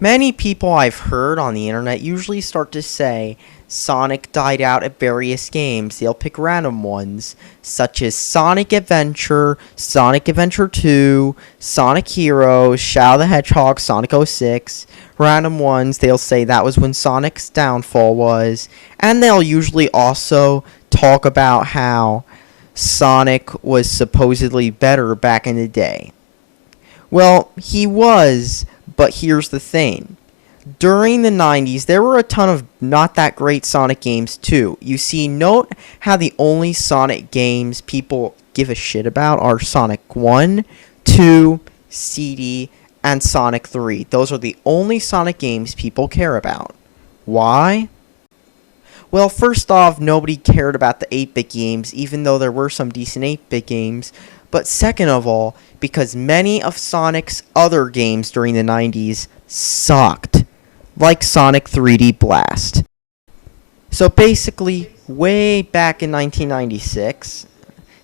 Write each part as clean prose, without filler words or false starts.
Many people I've heard on the internet usually start to say Sonic died out at various games. They'll pick random ones, such as Sonic Adventure 2, Sonic Heroes, Shadow the Hedgehog, Sonic 06. Random ones, they'll say that was when Sonic's downfall was. And they'll usually also talk about how Sonic was supposedly better back in the day. Well, he was, but here's the thing. During the 90s, there were a ton of not that great Sonic games too. You see, note how the only Sonic games people give a shit about are Sonic 1, 2, CD, and Sonic 3. Those are the only Sonic games people care about. Why? Well, first off, nobody cared about the 8-bit games, even though there were some decent 8-bit games. But second of all, because many of Sonic's other games during the 90s sucked, like Sonic 3D Blast. So basically, way back in 1996,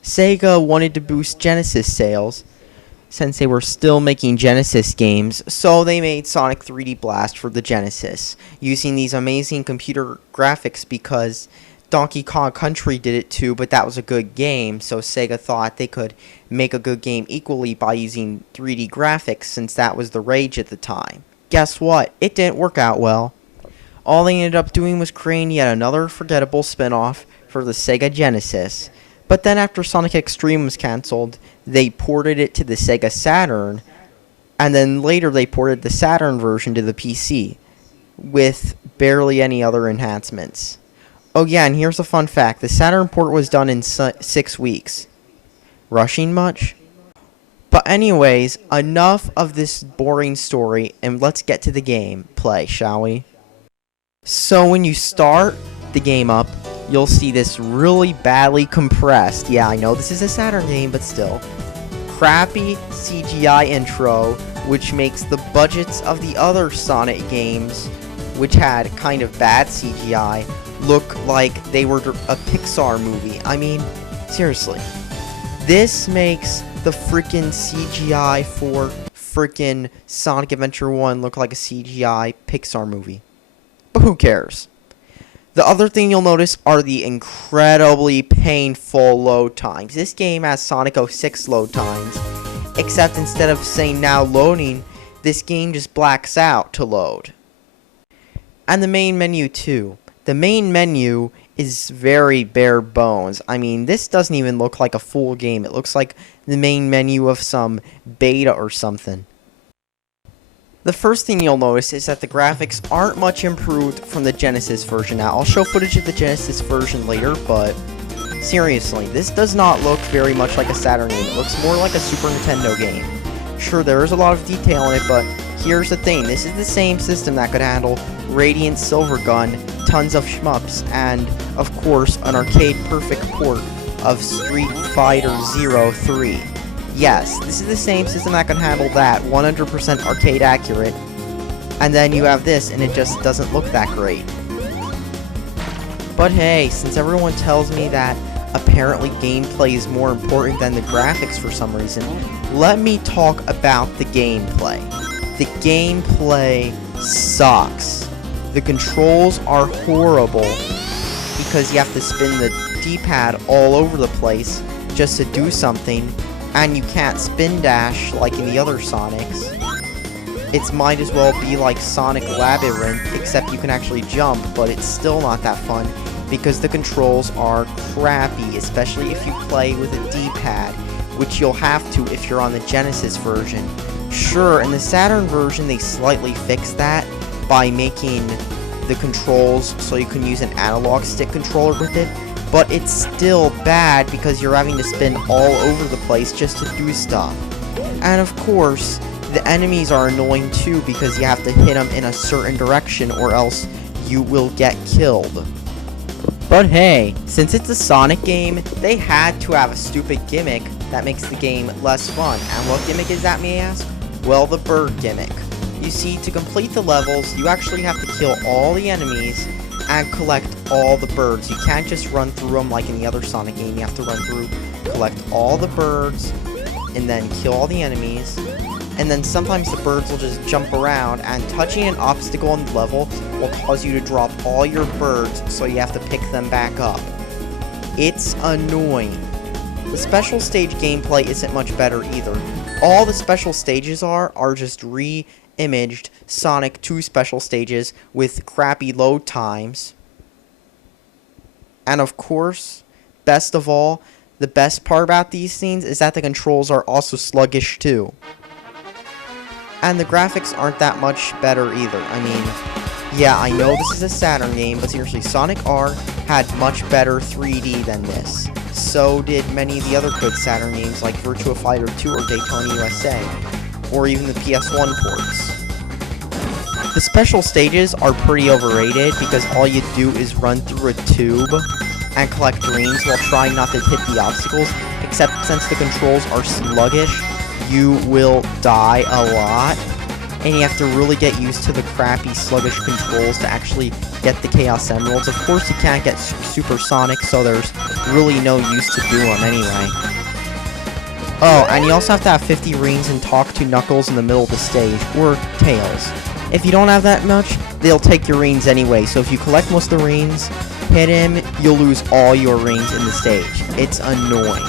Sega wanted to boost Genesis sales, since they were still making Genesis games, so they made Sonic 3D Blast for the Genesis, using these amazing computer graphics because Donkey Kong Country did it too, but that was a good game, so Sega thought they could make a good game equally by using 3D graphics since that was the rage at the time. Guess what? It didn't work out well. All they ended up doing was creating yet another forgettable spin-off for the Sega Genesis. But then after Sonic X-treme was cancelled, they ported it to the Sega Saturn, and then later they ported the Saturn version to the PC, with barely any other enhancements. Oh yeah, and here's a fun fact. The Saturn port was done in 6 weeks. Rushing much? But anyways, enough of this boring story, and let's get to the gameplay, shall we? So when you start the game up, you'll see this really badly compressed, yeah, I know this is a Saturn game, but still, crappy CGI intro, which makes the budgets of the other Sonic games, which had kind of bad CGI, look like they were a Pixar movie. I mean, seriously. This makes the freaking CGI for freaking Sonic Adventure 1 look like a CGI Pixar movie. But who cares? The other thing you'll notice are the incredibly painful load times. This game has Sonic 06 load times, except instead of saying now loading, this game just blacks out to load. And the main menu too. The main menu is very bare bones. I mean, this doesn't even look like a full game. It looks like the main menu of some beta or something. The first thing you'll notice is that the graphics aren't much improved from the Genesis version. Now, I'll show footage of the Genesis version later, but seriously, this does not look very much like a Saturn game. It looks more like a Super Nintendo game. Sure, there is a lot of detail in it, but here's the thing. This is the same system that could handle Radiant Silvergun, tons of shmups, and, of course, an arcade-perfect port of Street Fighter 03. Yes, this is the same system that can handle that, 100% arcade accurate, and then you have this, and it just doesn't look that great. But hey, since everyone tells me that apparently gameplay is more important than the graphics for some reason, let me talk about the gameplay. The gameplay sucks. The controls are horrible because you have to spin the D-pad all over the place just to do something, and you can't spin dash like in the other Sonics. It might as well be like Sonic Labyrinth, except you can actually jump, but it's still not that fun because the controls are crappy, especially if you play with a D-pad, which you'll have to if you're on the Genesis version. Sure, in the Saturn version they slightly fixed that by making the controls so you can use an analog stick controller with it, but it's still bad because you're having to spin all over the place just to do stuff. And of course, the enemies are annoying too because you have to hit them in a certain direction or else you will get killed. But hey, since it's a Sonic game, they had to have a stupid gimmick that makes the game less fun. And what gimmick is that, may I ask? Well, the bird gimmick. You see, to complete the levels, you actually have to kill all the enemies and collect all the birds. You can't just run through them like in the other Sonic game. You have to run through, collect all the birds, and then kill all the enemies. and then sometimes the birds will just jump around, and touching an obstacle on the level will cause you to drop all your birds, so you have to pick them back up. It's annoying. The special stage gameplay isn't much better either. All the special stages are just re-imaged Sonic 2 special stages with crappy load times. And of course, best of all, the best part about these scenes is that the controls are also sluggish too. And the graphics aren't that much better either. I mean, yeah, I know this is a Saturn game, but seriously, Sonic R had much better 3D than this. So did many of the other good Saturn games like Virtua Fighter 2 or Daytona USA, or even the PS1 ports. The special stages are pretty overrated because all you do is run through a tube and collect rings while trying not to hit the obstacles, except since the controls are sluggish, you will die a lot, and you have to really get used to the crappy sluggish controls to actually get the Chaos Emeralds. Of course you can't get Supersonic, so there's really no use to do them anyway. Oh, and you also have to have 50 rings and talk to Knuckles in the middle of the stage, or Tails. If you don't have that much, they'll take your rings anyway, so if you collect most of the rings, hit him, you'll lose all your rings in the stage. It's annoying.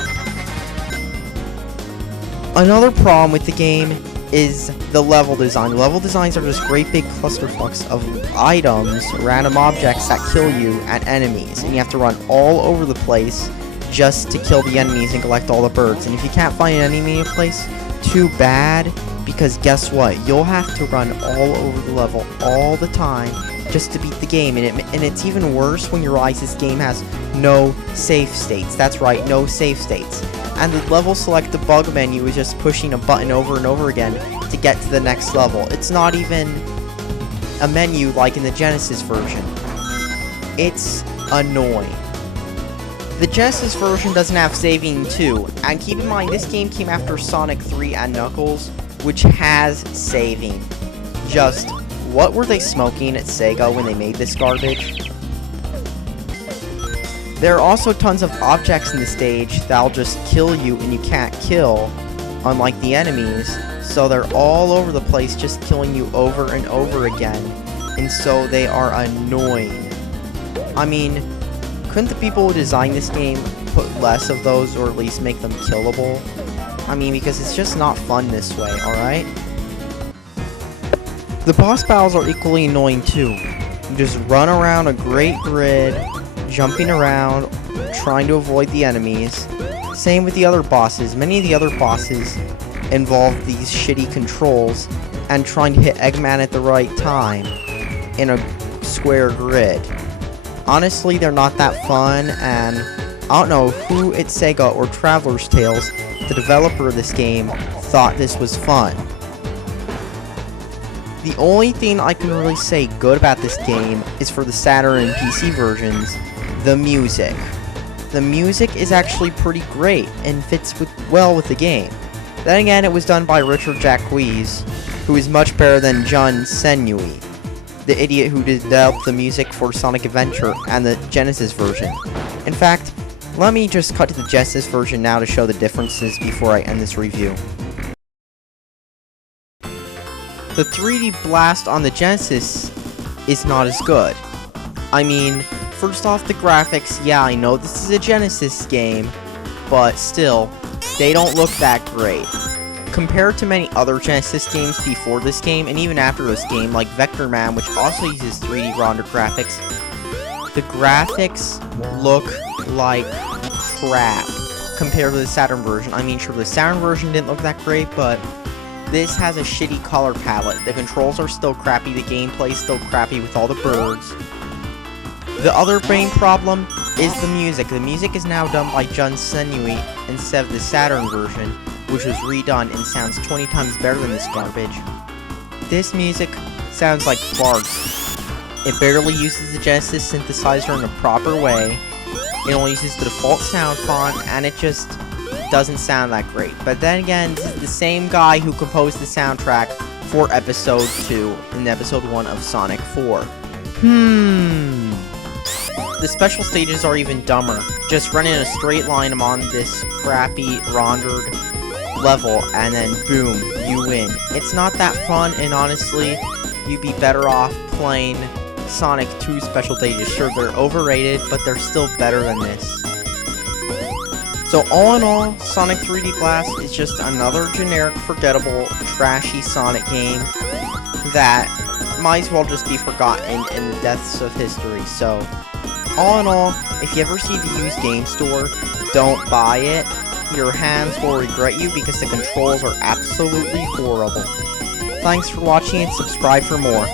Another problem with the game is the level design. Level designs are just great big clusterfucks of items, random objects that kill you, and enemies, and you have to run all over the place just to kill the enemies and collect all the birds. And if you can't find an enemy in a place, too bad, because guess what? You'll have to run all over the level all the time just to beat the game, and it's even worse when you realize this game has no save states. That's right, no save states. And the level select the bug menu is just pushing a button over and over again to get to the next level. It's not even a menu like in the Genesis version. It's annoying. The Genesis version doesn't have saving too, and keep in mind this game came after Sonic 3 and Knuckles, which has saving. Just, what were they smoking at Sega when they made this garbage? There are also tons of objects in the stage that'll just kill you and you can't kill, unlike the enemies, so they're all over the place just killing you over and over again, and so they are annoying. I mean, couldn't the people who designed this game put less of those, or at least make them killable? I mean, because it's just not fun this way, alright? The boss battles are equally annoying too. You just run around a great grid, jumping around, trying to avoid the enemies. Same with the other bosses. Many of the other bosses involve these shitty controls and trying to hit Eggman at the right time in a square grid. Honestly, they're not that fun, and I don't know who at Sega or Traveler's Tales, the developer of this game, thought this was fun. The only thing I can really say good about this game is for the Saturn and PC versions, the music. The music is actually pretty great and fits well with the game. Then again, it was done by Richard Jacques, who is much better than John Senui, the idiot who developed the music for Sonic Adventure and the Genesis version. In fact, let me just cut to the Genesis version now to show the differences before I end this review. The 3D blast on the Genesis is not as good. I mean, first off, the graphics, yeah, I know this is a Genesis game, but still, they don't look that great. Compared to many other Genesis games before this game, and even after this game, like Vector Man, which also uses 3D rendered graphics, the graphics look like crap compared to the Saturn version. I mean, sure, the Saturn version didn't look that great, but this has a shitty color palette. The controls are still crappy, the gameplay is still crappy with all the birds. The other main problem is the music. The music is now done by John Senui instead of the Saturn version, which was redone and sounds 20 times better than this garbage. This music sounds like farts. It barely uses the Genesis synthesizer in a proper way. It only uses the default sound font, and it just doesn't sound that great. But then again, this is the same guy who composed the soundtrack for Episode 2 and Episode 1 of Sonic 4. The special stages are even dumber. Just run in a straight line on this crappy rendered level, and then boom, you win. It's not that fun, and honestly, you'd be better off playing Sonic 2 Special Stages. Sure, they're overrated, but they're still better than this. So all in all, Sonic 3D Blast is just another generic, forgettable, trashy Sonic game that might as well just be forgotten in the depths of history. So all in all, if you ever see the used game store, don't buy it. Your hands will regret you because the controls are absolutely horrible. Thanks for watching and subscribe for more.